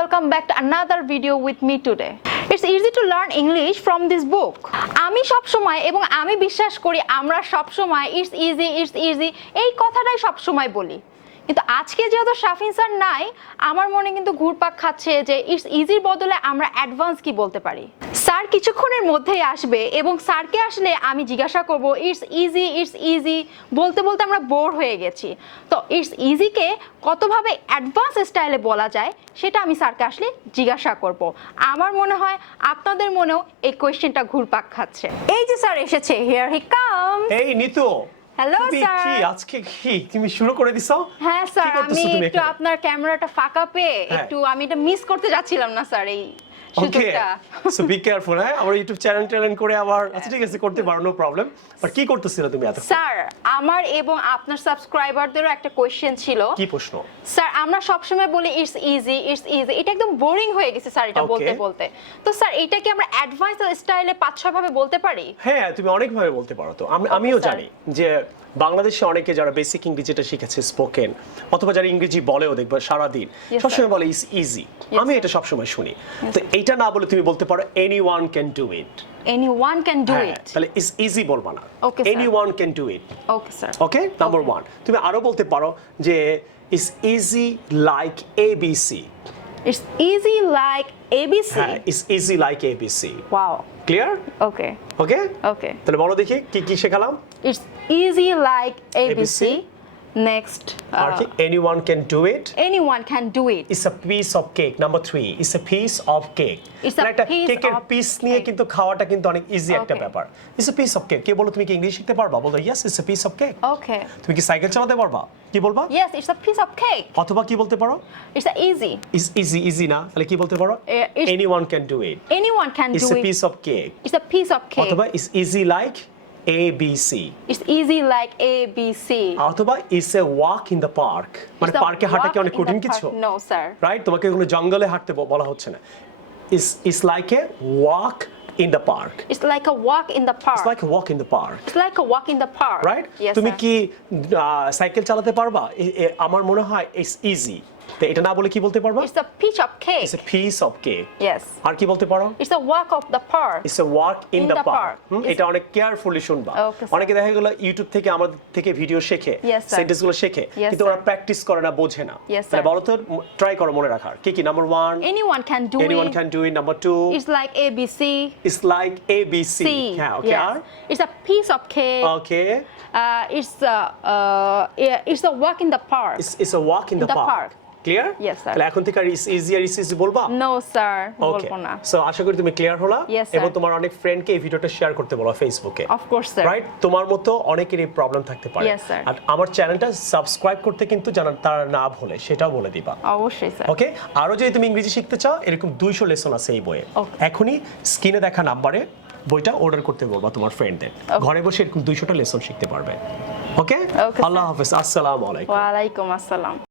welcome back to another video with me today. It's easy to learn English from this book. আমি সব সময় এবং আমি বিশ্বাস করি আমরা সব সময় it's easy এই কথাটাই সব সময় বলি। কিন্তু আজকে যেহেতু শাফিন স্যার নাই আমার মনে কিন্তু ঘুরপাক খাচ্ছে যে ইটস ইজির বদলে আমরা অ্যাডভান্স কি বলতে পারি। স্যার কিছুক্ষণের মধ্যেই আসবে এবং স্যারকে আসলে আমি জিজ্ঞাসা করব ইটস ইজি বলতে বলতে আমরা বোর হয়ে গেছি। তো ইটস ইজিকে কতভাবে অ্যাডভান্স স্টাইলে বলা যায় সেটা আমি স্যারকে আসলে জিজ্ঞাসা করব। আমার মনে হয় আপনাদের মনেও এই কোয়েশ্চেনটা ঘুরপাক খাচ্ছে। এই যে স্যার এসেছে, হিয়ার হি কামস। এই নিতু, হ্যালো স্যার। কি আজকে কি তুমি শুরু করে দিছো? হ্যাঁ স্যার, আমি একটু আপনার ক্যামেরাটা ফাঁকা পেয়ে একটু আমি এটা মিস করতে যাচ্ছিলাম না স্যার এই সুযোগটা। So be careful. হ্যাঁ, আমার ইউটিউব চ্যানেল করে আবার আচ্ছা ঠিক আছে করতে পারো, নো প্রবলেম। বাট কি করতেছিল তুমি এত? স্যার আমার এবং আপনার সাবস্ক্রাইবারদেরও একটা কোশ্চেন ছিল। কি প্রশ্ন? স্যার আমরা সবসময় বলি ইটস ইজি এটা একদম বোরিং হয়ে গেছে স্যার এটা বলতে বলতে। তো স্যার এটা কি আমরা অ্যাডভান্স স্টাইলে 5-6 ভাবে বলতে পারি? হ্যাঁ, তুমি অনেক ভাবে বলতে পারো। তো আমিও জানি যে বাংলাদেশে অনেকে যারা বেসিক ইংরেজিটা শিখেছে স্পোকেন অথবা যারা ইংরেজি বলেও দেখবে সারাদিন সবসময় বলে ইজ ইজি। আমি এটা সবসময় শুনি। তো এইটা না বলে তুমি বলতে পারো anyone can do it. Anyone can do it. তাহলে ইজ ইজি বলবা না, Okay, sir. anyone can do it. Okay sir. Okay, number 1 তুমি আরো বলতে পারো যে is easy like ABC. It's easy like ABC. হ্যাঁ, is easy like ABC. Wow. Clear? Okay. Okay Okay. তাহলে বলো দেখি কি শেখালাম? It's easy like ABC. Next. Anyone can do it. Anyone can do it. It's a piece of cake. Number 3. It's a piece of cake. It's a piece কেকের of piece নিয়ে cake. কিন্তু খাওয়াটা কিন্তু অনেক ইজি একটা Okay. ব্যাপার। It's a piece of cake. কে বলো তুমি কি ইংলিশ শিখতে পারবা? বলো yes, it's a piece of cake. Okay. তুমি কি সাইকেল চালাতে পারবা? কি বলবা? Yes, it's a piece of cake. অথবা কি বলতে পারো? It's a easy. Is easy না? তাহলে কি বলতে পারো? It's- Anyone can do it. Anyone can It's do a it. piece of cake. It's a piece of cake. অথবা is easy like ABC. It's easy like ABC. অথবা is a walk in the park. মানে It's a পার্কে হাঁটা কি walk অনেক in কঠিন the কিছু? park. No, sir. Right, তোমাকে কোনো জঙ্গলে হাঁটতে বলা হচ্ছে না। is like a walk in the park. It's like a walk in the park. It's like a walk in the park. It's like a walk in the park. Right? Yes, তুমি sir. কি cycle চালাতে পারবা? আমার মনে হয় it's easy. তো এটা না বলে কি বলতে পারবা? It's a piece of cake. It's a piece of cake. Yes. আর কি বলতে পারো? It's a walk of the park. It's a walk in the park. এটা অনেক কেয়ারফুলি শুনবা। Okay, sir. অনেকে দেখা গেল ইউটিউব থেকে আমাদের থেকে ভিডিও শেখে, Yes, sir. সেন্টেন্সগুলো শেখে, Yes, কিন্তু sir. ওরা প্র্যাকটিস করে না, বোঝে না। Yes, sir. তাহলে বলো তো, ট্রাই করো মনে রাখার। কি number 1? Anyone can do Anyone it. can do it. Number 2. It's like ABC. It's like ABC. হ্যাঁ, ওকে। Yes. আর It's a piece of cake. Okay, It's a walk in the park. it's a walk in the park. Clear? Yes, sir. তাহলে এখন থেকে আর is easy বলবা? No, sir. ওকে, বলবো না। So আশা করি তুমি ক্লিয়ার হলা Yes, sir. এবং তোমার অনেক ফ্রেন্ডকে এই ভিডিওটা শেয়ার করতে বলো ফেসবুকে। Of course, sir. রাইট, তোমার মতো অনেকের এই প্রবলেম থাকতে পারে। Yes, sir. আর আমার চ্যানেলটা সাবস্ক্রাইব করতে কিন্তু জানা তারা না ভুলে সেটাও বলে দিবা। অবশ্যই স্যার। ওকে, আরো যদি তুমি ইংরেজি শিখতে চাও এরকম 200 লেসন আছে এই বইয়ে। Okay. এখনই স্ক্রিনে দেখা নাম্বারে বইটা অর্ডার করতে বলবা তোমার ফ্রেন্ডদের। ঘরে বসে এরকম 200টা লেসন শিখতে পারবে। ওকে, Okay, আল্লাহ হাফেজ, আসসালামু আলাইকুম। ওয়া আলাইকুম আসসালাম।